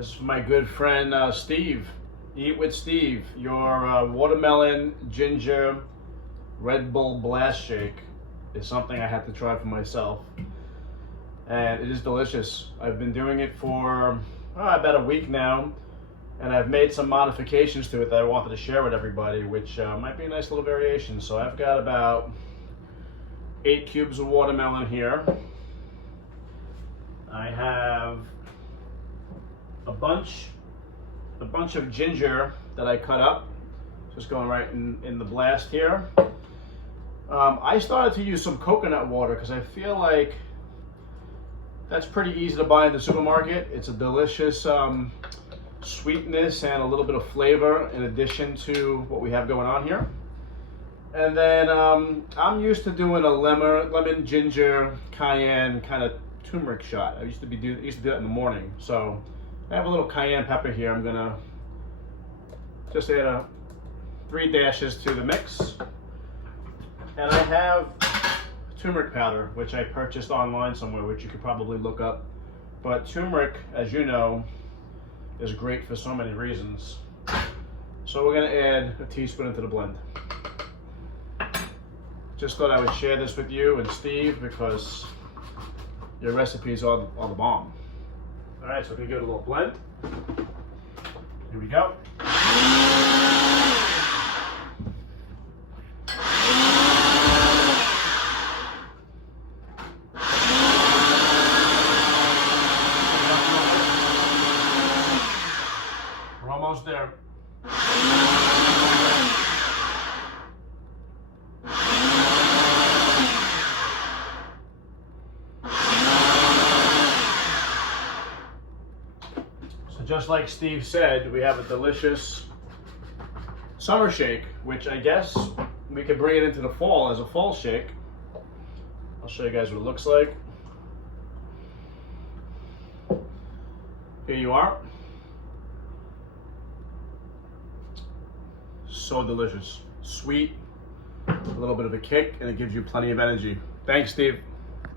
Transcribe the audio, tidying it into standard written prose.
This is for my good friend Steve. Eat with Steve. Your watermelon ginger Red Bull Blast Shake is something I had to try for myself. And it is delicious. I've been doing it for about a week now. And I've made some modifications to it that I wanted to share with everybody, which might be a nice little variation. So I've got about 8 cubes of watermelon here. I have a bunch of ginger that I cut up, just going right in the blast here. I started to use some coconut water because I feel like that's pretty easy to buy in the supermarket. It's a delicious sweetness and a little bit of flavor in addition to what we have going on here. And then I'm used to doing a lemon ginger cayenne kind of turmeric shot. I used to do that in the morning. So I have a little cayenne pepper here. I'm gonna just add 3 dashes to the mix. And I have turmeric powder, which I purchased online somewhere, which you could probably look up. But turmeric, as you know, is great for so many reasons. So we're gonna add a teaspoon into the blend. Just thought I would share this with you and Steve because your recipes are the bomb. All right, so we're gonna give it a little blend. Here we go. We're almost there. Just like Steve said, we have a delicious summer shake, which I guess we could bring it into the fall as a fall shake. I'll show you guys what it looks like. Here you are. So delicious. Sweet, a little bit of a kick, and it gives you plenty of energy. Thanks, Steve.